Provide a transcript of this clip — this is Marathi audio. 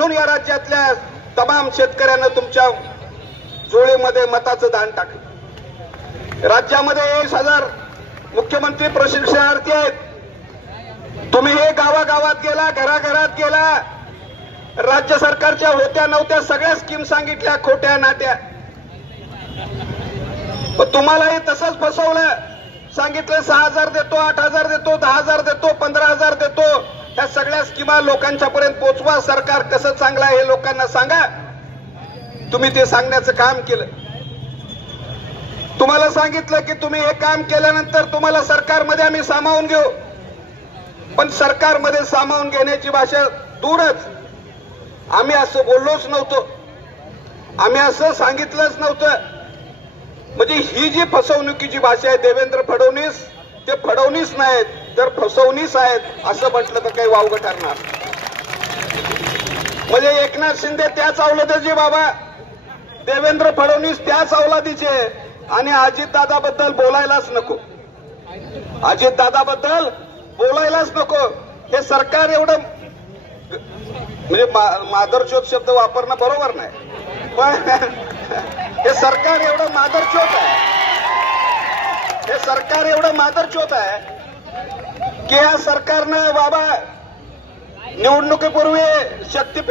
म्हणून या राज्यातल्या तमाम शेतकऱ्यांना तुमच्या जोळीमध्ये मताचं दान टाकलं। राज्यामध्ये 20,000 मुख्यमंत्री प्रशिक्षणार्थी आहेत। तुम्ही हे गावागावात गेला, घराघरात गेला, राज्य सरकारच्या होत्या नव्हत्या सगळ्या स्कीम सांगितल्या, खोट्या नाट्या। पण तुम्हालाही तसंच फसवलं। सांगितलं 6,000 देतो, 8,000 देतो, 10,000 देतो, 15,000 देतो। ह्या सगळ्या स्कीमा लोकांच्यापर्यंत पोहोचवा। सरकार कसं चांगलं आहे हे लोकांना सांगा। तुम्ही ते सांगण्याचं काम केलं। तुम्हाला सांगितलं की तुम्ही हे काम केल्यानंतर तुम्हाला सरकारमध्ये आम्ही सामावून घेऊ, पण सरकारमध्ये सामावून घेण्याची भाषा दूरच। आम्ही असं बोललोच नव्हतो, आम्ही असं सांगितलंच नव्हतं। म्हणजे ही जी फसवणुकीची भाषा आहे, देवेंद्र फडणवीस ते फडणवीस नाहीत तर फसवणीस आहेत असं म्हटलं तर काही वावगं ठरणार। म्हणजे एकनाथ शिंदे त्याच अवलादीचे बाबा, देवेंद्र फडणवीस त्याच अवलादीचे, आणि अजितदादाबद्दल बोलायलाच नको, अजितदादाबद्दल बोलायलाच नको। हे सरकार एवढं म्हणजे मादरचोद शब्द वापरणं बरोबर नाही, पण हे सरकार एवढं मादरचोद आहे, हे सरकार एवढं मादरचोद आहे की या सरकारनं बाबा निवडणुकीपूर्वी शक्तीपीठ